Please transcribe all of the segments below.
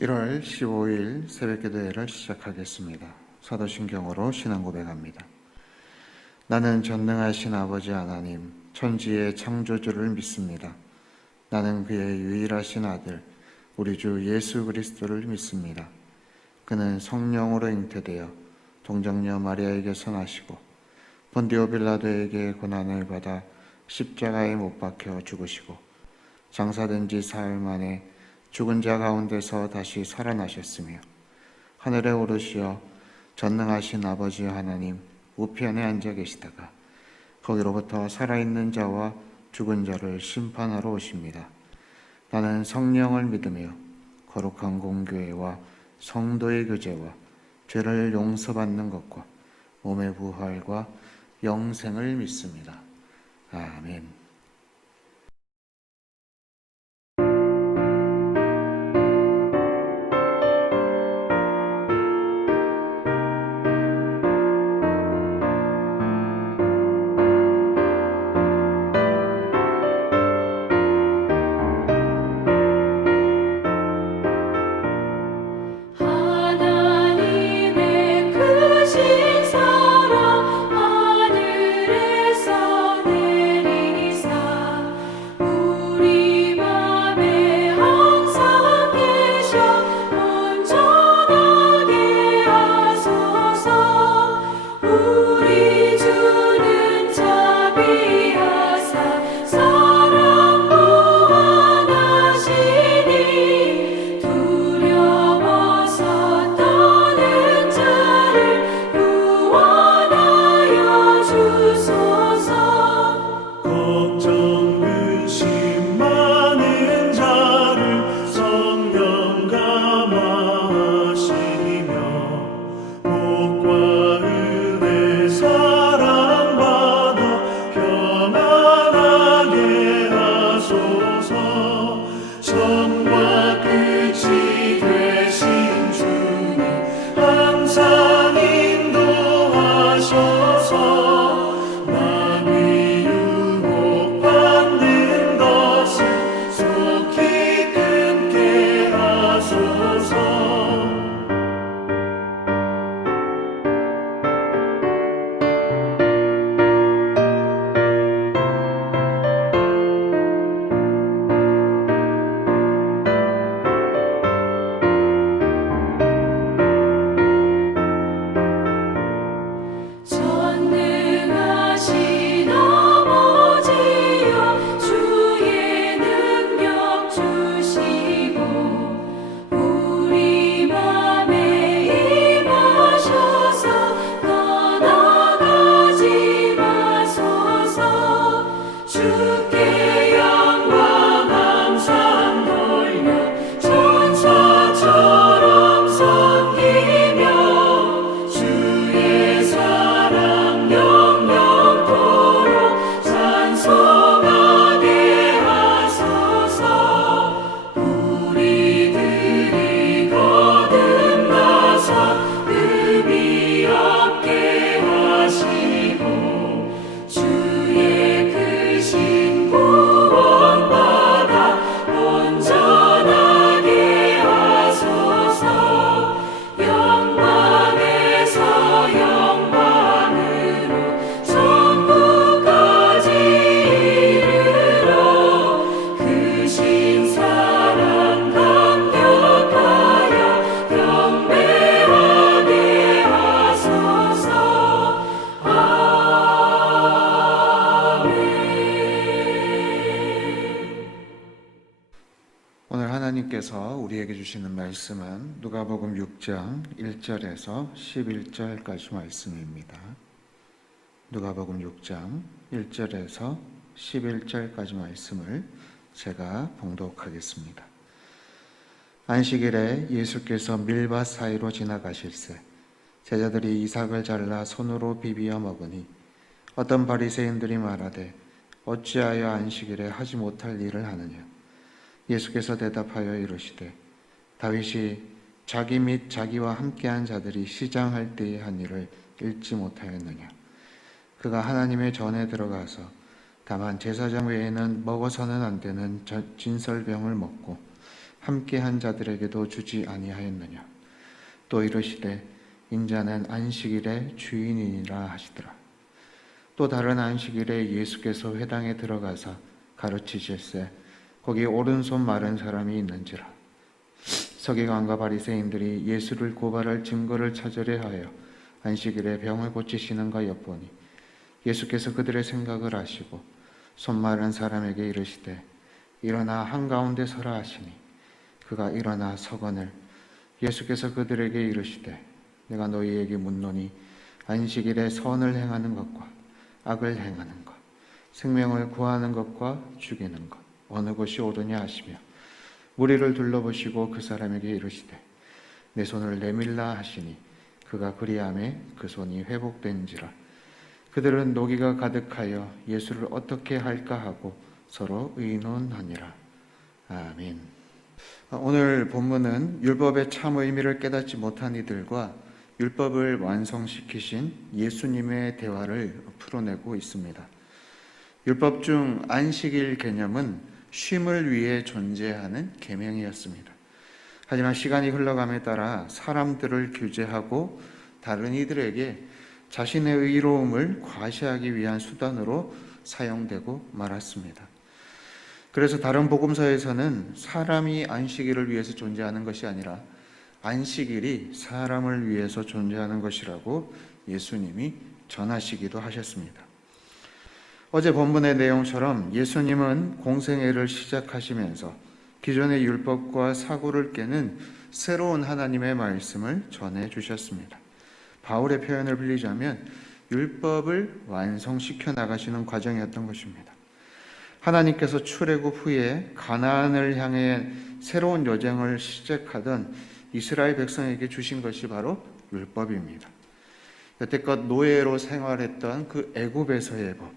1월 15일 새벽기도회를 시작하겠습니다. 사도신경으로 신앙 고백합니다. 나는 전능하신 아버지 하나님, 천지의 창조주를 믿습니다. 나는 그의 유일하신 아들, 우리 주 예수 그리스도를 믿습니다. 그는 성령으로 잉태되어 동정녀 마리아에게서 나시고 본디오 빌라도에게 고난을 받아 십자가에 못 박혀 죽으시고 장사된 지 사흘 만에 죽은 자 가운데서 다시 살아나셨으며 하늘에 오르시어 전능하신 아버지 하나님 우편에 앉아 계시다가 거기로부터 살아있는 자와 죽은 자를 심판하러 오십니다. 나는 성령을 믿으며 거룩한 공교회와 성도의 교제와 죄를 용서받는 것과 몸의 부활과 영생을 믿습니다. 아멘. 오늘 하나님께서 우리에게 주시는 말씀은 누가복음 6장 1절에서 11절까지 말씀입니다. 누가복음 6장 1절에서 11절까지 말씀을 제가 봉독하겠습니다. 안식일에 예수께서 밀밭 사이로 지나가실새 제자들이 이삭을 잘라 손으로 비비어 먹으니 어떤 바리새인들이 말하되 어찌하여 안식일에 하지 못할 일을 하느냐. 예수께서 대답하여 이르시되 다윗이 자기 및 자기와 함께한 자들이 시장할 때에 한 일을 읽지 못하였느냐. 그가 하나님의 전에 들어가서 다만 제사장 외에는 먹어서는 안 되는 진설병을 먹고 함께한 자들에게도 주지 아니하였느냐. 또 이르시되 인자는 안식일의 주인이니라 하시더라. 또 다른 안식일에 예수께서 회당에 들어가사 가르치실세 거기 오른손 마른 사람이 있는지라. 서기관과 바리새인들이 예수를 고발할 증거를 찾으려 하여 안식일에 병을 고치시는가 엿보니 예수께서 그들의 생각을 아시고 손 마른 사람에게 이르시되 일어나 한가운데 서라 하시니 그가 일어나 서거늘 예수께서 그들에게 이르시되 내가 너희에게 묻노니 안식일에 선을 행하는 것과 악을 행하는 것 생명을 구하는 것과 죽이는 것 어느 것이 옳으냐 하시며 무리를 둘러보시고 그 사람에게 이르시되 내 손을 내밀라 하시니 그가 그리하매 그 손이 회복된지라. 그들은 노기가 가득하여 예수를 어떻게 할까 하고 서로 의논하니라. 아멘. 오늘 본문은 율법의 참 의미를 깨닫지 못한 이들과 율법을 완성시키신 예수님의 대화를 풀어내고 있습니다. 율법 중 안식일 개념은 쉼을 위해 존재하는 계명이었습니다. 하지만 시간이 흘러감에 따라 사람들을 규제하고 다른 이들에게 자신의 의로움을 과시하기 위한 수단으로 사용되고 말았습니다. 그래서 다른 복음서에서는 사람이 안식일을 위해서 존재하는 것이 아니라 안식일이 사람을 위해서 존재하는 것이라고 예수님이 전하시기도 하셨습니다. 어제 본문의 내용처럼 예수님은 공생애를 시작하시면서 기존의 율법과 사고를 깨는 새로운 하나님의 말씀을 전해 주셨습니다. 바울의 표현을 빌리자면 율법을 완성시켜 나가시는 과정이었던 것입니다. 하나님께서 출애굽 후에 가나안을 향해 새로운 여정을 시작하던 이스라엘 백성에게 주신 것이 바로 율법입니다. 여태껏 노예로 생활했던 그 애굽에서의 법,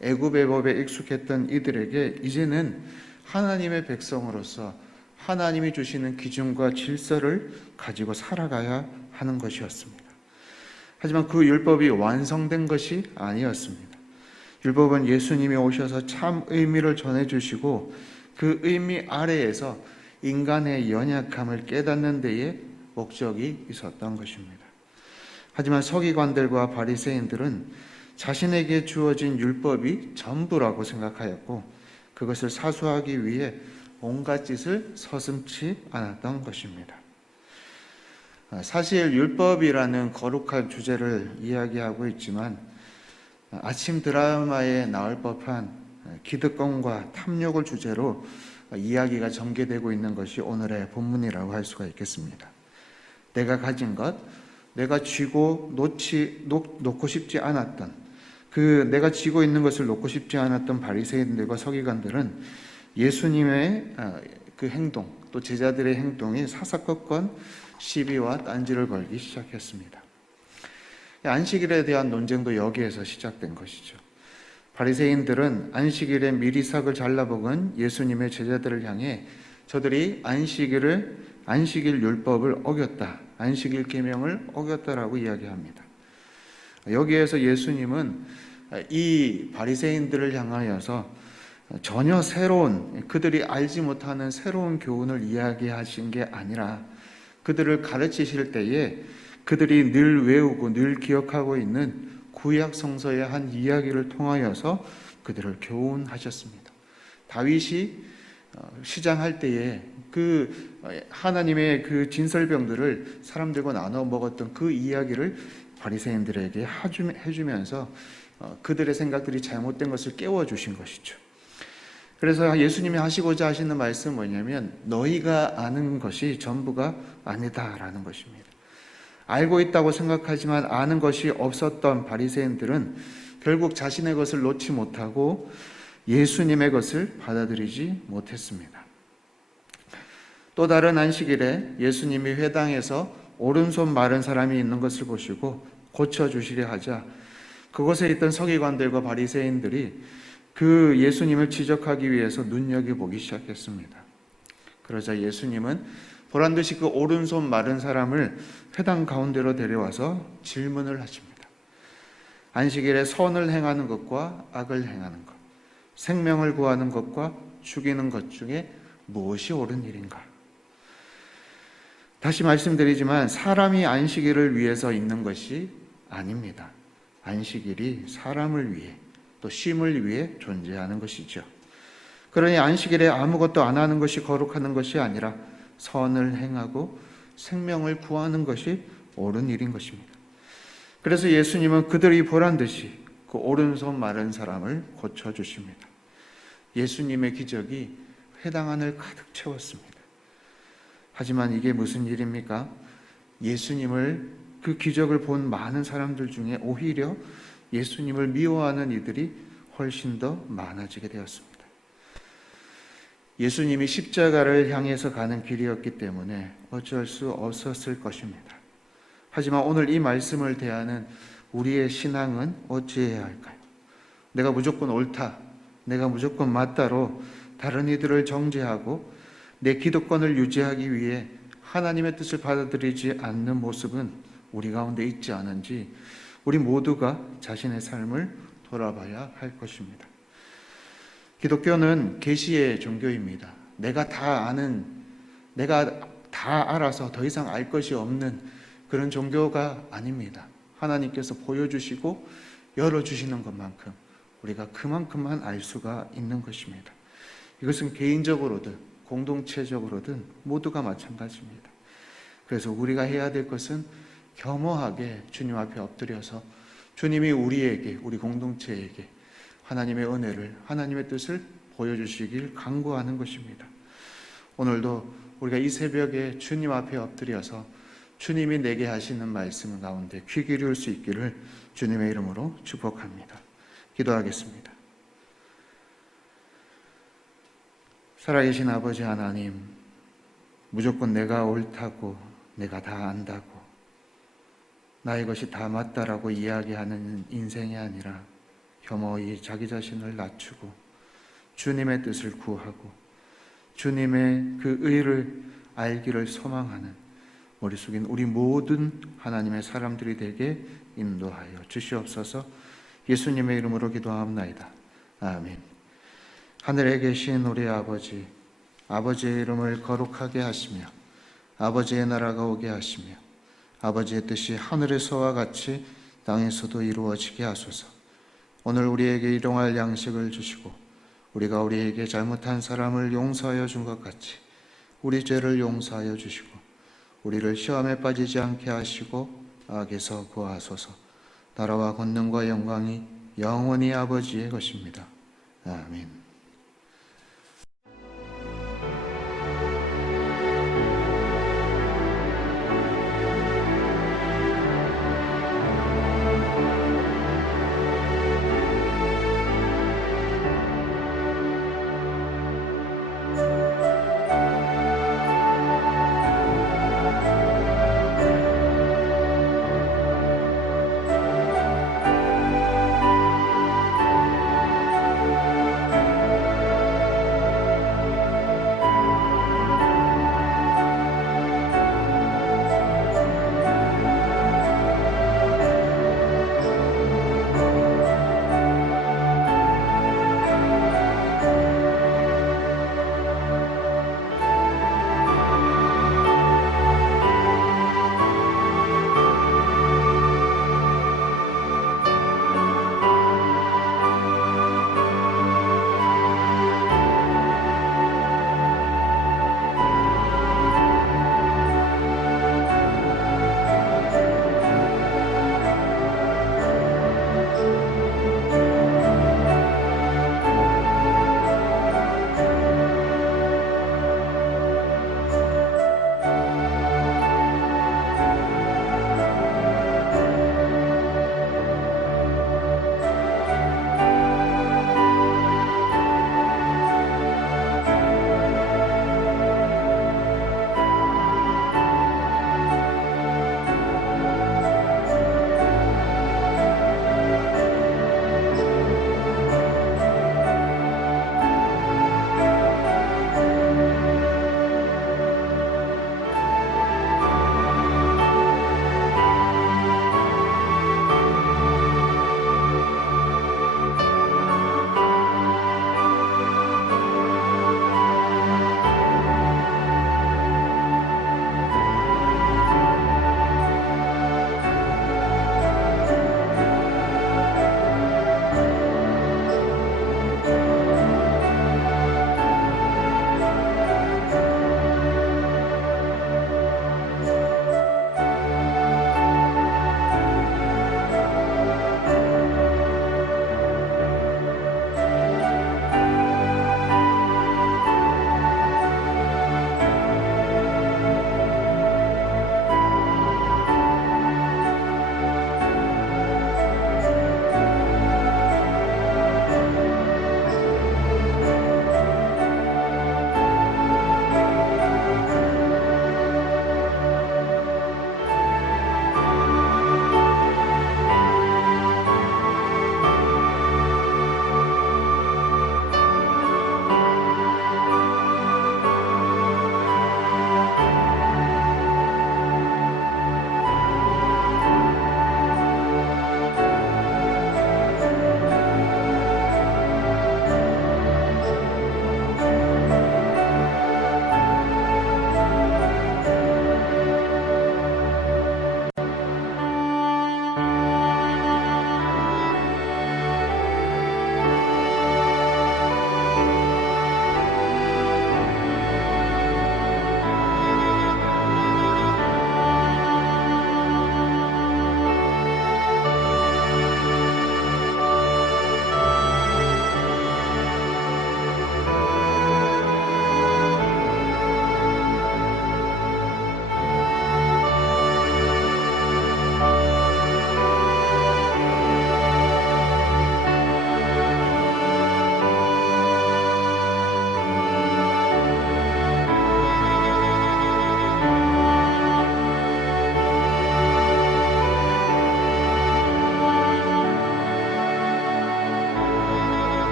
애굽의 법에 익숙했던 이들에게 이제는 하나님의 백성으로서 하나님이 주시는 기준과 질서를 가지고 살아가야 하는 것이었습니다. 하지만 그 율법이 완성된 것이 아니었습니다. 율법은 예수님이 오셔서 참 의미를 전해주시고 그 의미 아래에서 인간의 연약함을 깨닫는 데에 목적이 있었던 것입니다. 하지만 서기관들과 바리새인들은 자신에게 주어진 율법이 전부라고 생각하였고 그것을 사수하기 위해 온갖 짓을 서슴지 않았던 것입니다. 사실 율법이라는 거룩한 주제를 이야기하고 있지만 아침 드라마에 나올 법한 기득권과 탐욕을 주제로 이야기가 전개되고 있는 것이 오늘의 본문이라고 할 수가 있겠습니다. 내가 가진 것, 내가 쥐고 놓고 싶지 않았던 내가 쥐고 있는 것을 놓고 싶지 않았던 바리새인들과 서기관들은 예수님의 그 행동, 또 제자들의 행동이 사사건건 시비와 딴지를 걸기 시작했습니다. 안식일에 대한 논쟁도 여기에서 시작된 것이죠. 바리새인들은 안식일에 미리삭을 잘라먹은 예수님의 제자들을 향해 저들이 안식일 율법을 어겼다, 안식일 계명을 어겼다라고 이야기합니다. 여기에서 예수님은 이 바리새인들을 향하여서 전혀 새로운, 그들이 알지 못하는 새로운 교훈을 이야기하신 게 아니라 그들을 가르치실 때에 그들이 늘 외우고 늘 기억하고 있는 구약 성서의 한 이야기를 통하여서 그들을 교훈하셨습니다. 다윗이 시장할 때에 그 하나님의 그 진설병들을 사람들과 나눠 먹었던 그 이야기를 바리새인들에게 해주면서 그들의 생각들이 잘못된 것을 깨워주신 것이죠. 그래서 예수님이 하시고자 하시는 말씀은 뭐냐면 너희가 아는 것이 전부가 아니다라는 것입니다. 알고 있다고 생각하지만 아는 것이 없었던 바리새인들은 결국 자신의 것을 놓지 못하고 예수님의 것을 받아들이지 못했습니다. 또 다른 안식일에 예수님이 회당에서 오른손 마른 사람이 있는 것을 보시고 고쳐주시려 하자 그곳에 있던 서기관들과 바리새인들이 그 예수님을 지적하기 위해서 눈여겨보기 시작했습니다. 그러자 예수님은 보란듯이 그 오른손 마른 사람을 회당 가운데로 데려와서 질문을 하십니다. 안식일에 선을 행하는 것과 악을 행하는 것, 생명을 구하는 것과 죽이는 것 중에 무엇이 옳은 일인가? 다시 말씀드리지만 사람이 안식일을 위해서 있는 것이 아닙니다. 안식일이 사람을 위해 또 쉼을 위해 존재하는 것이죠. 그러니 안식일에 아무것도 안 하는 것이 거룩한 것이 아니라 선을 행하고 생명을 구하는 것이 옳은 일인 것입니다. 그래서 예수님은 그들이 보란 듯이 그 오른손 마른 사람을 고쳐주십니다. 예수님의 기적이 회당 안을 가득 채웠습니다. 하지만 이게 무슨 일입니까? 예수님을 그 기적을 본 많은 사람들 중에 오히려 예수님을 미워하는 이들이 훨씬 더 많아지게 되었습니다. 예수님이 십자가를 향해서 가는 길이었기 때문에 어쩔 수 없었을 것입니다. 하지만 오늘 이 말씀을 대하는 우리의 신앙은 어찌해야 할까요? 내가 무조건 옳다, 내가 무조건 맞다로 다른 이들을 정죄하고 내 기득권을 유지하기 위해 하나님의 뜻을 받아들이지 않는 모습은 우리 가운데 있지 않은지 우리 모두가 자신의 삶을 돌아봐야 할 것입니다. 기독교는 계시의 종교입니다. 내가 다 아는, 내가 다 알아서 더 이상 알 것이 없는 그런 종교가 아닙니다. 하나님께서 보여주시고 열어주시는 것만큼 우리가 그만큼만 알 수가 있는 것입니다. 이것은 개인적으로든 공동체적으로든 모두가 마찬가지입니다. 그래서 우리가 해야 될 것은 겸허하게 주님 앞에 엎드려서 주님이 우리에게, 우리 공동체에게 하나님의 은혜를, 하나님의 뜻을 보여주시길 간구하는 것입니다. 오늘도 우리가 이 새벽에 주님 앞에 엎드려서 주님이 내게 하시는 말씀 가운데 귀 기울일 수 있기를 주님의 이름으로 축복합니다. 기도하겠습니다. 살아계신 아버지 하나님, 무조건 내가 옳다고, 내가 다 안다고, 나의 것이 다 맞다라고 이야기하는 인생이 아니라 겸허히 자기 자신을 낮추고 주님의 뜻을 구하고 주님의 그 의를 알기를 소망하는 우리 속인 우리 모든 하나님의 사람들이 되게 인도하여 주시옵소서. 예수님의 이름으로 기도하옵나이다. 아멘. 하늘에 계신 우리 아버지, 아버지의 이름을 거룩하게 하시며 아버지의 나라가 오게 하시며 아버지의 뜻이 하늘에서와 같이 땅에서도 이루어지게 하소서. 오늘 우리에게 일용할 양식을 주시고 우리가 우리에게 잘못한 사람을 용서하여 준 것 같이 우리 죄를 용서하여 주시고 우리를 시험에 빠지지 않게 하시고 악에서 구하소서. 나라와 권능과 영광이 영원히 아버지의 것입니다. 아멘.